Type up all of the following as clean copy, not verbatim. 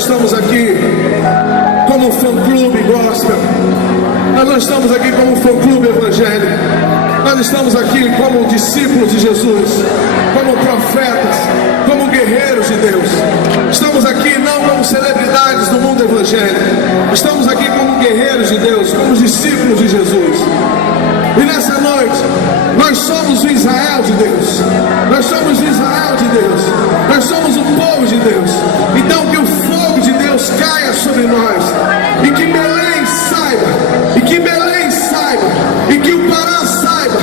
estamos aqui como um fã-clube gospel. Nós não estamos aqui como um fã-clube evangélico. Nós estamos aqui como discípulos de Jesus, como profetas, como guerreiros de Deus. Estamos aqui não como celebridades do mundo evangélico. Estamos aqui como guerreiros de Deus, como discípulos de Jesus. E nessa noite, nós somos o Israel de Deus. Nós somos o Israel de Deus. Nós somos o povo de Deus. Então que o fogo de Deus caia sobre nós. E que Belém saiba. E que Belém saiba. E que o Pará saiba.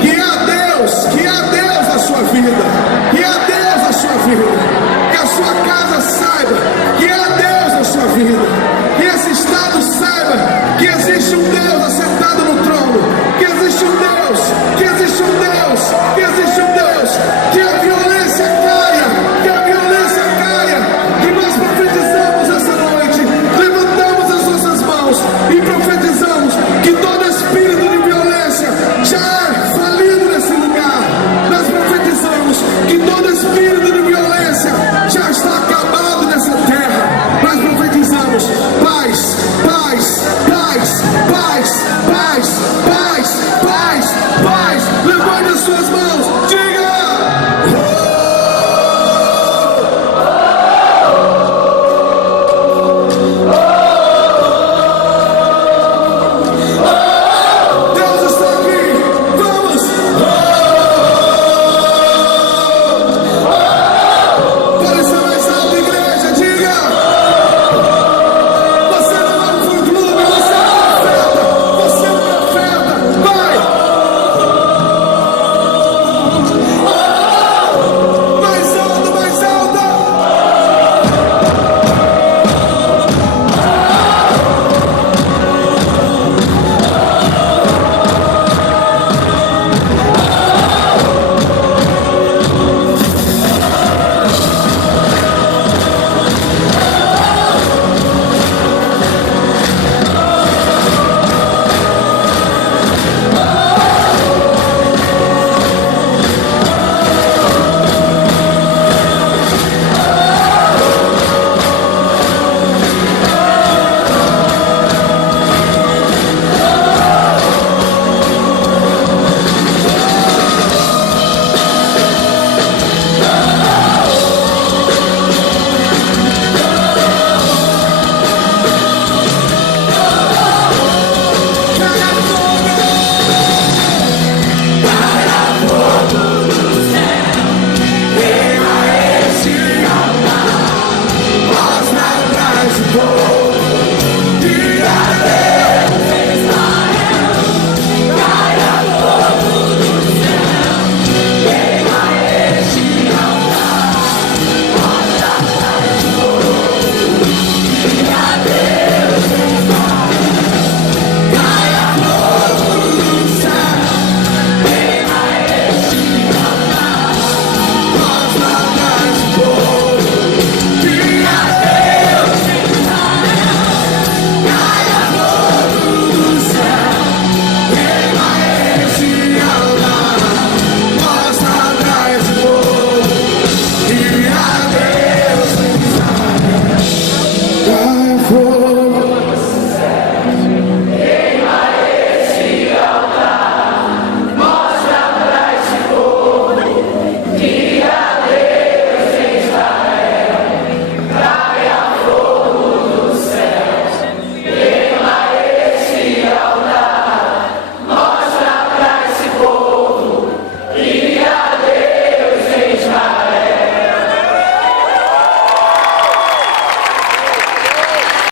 Que há Deus na sua vida. Que há Deus na sua vida. Que a sua casa saiba. Que há Deus na sua vida. Que esse estado saiba. Que existe um Deus assentado no trono. Que existe um Deus. Que existe um Deus. Que existe um Deus. Que a violência caia. Que a violência caia. Que nós profetizamos essa noite. Levantamos as nossas mãos e profetizamos que todo espírito de violência já é falido nesse lugar. Nós profetizamos que todo espírito de violência já está acabado nessa terra. Nós profetizamos paz, paz, paz, paz, paz, paz, paz, paz. Levante as suas mãos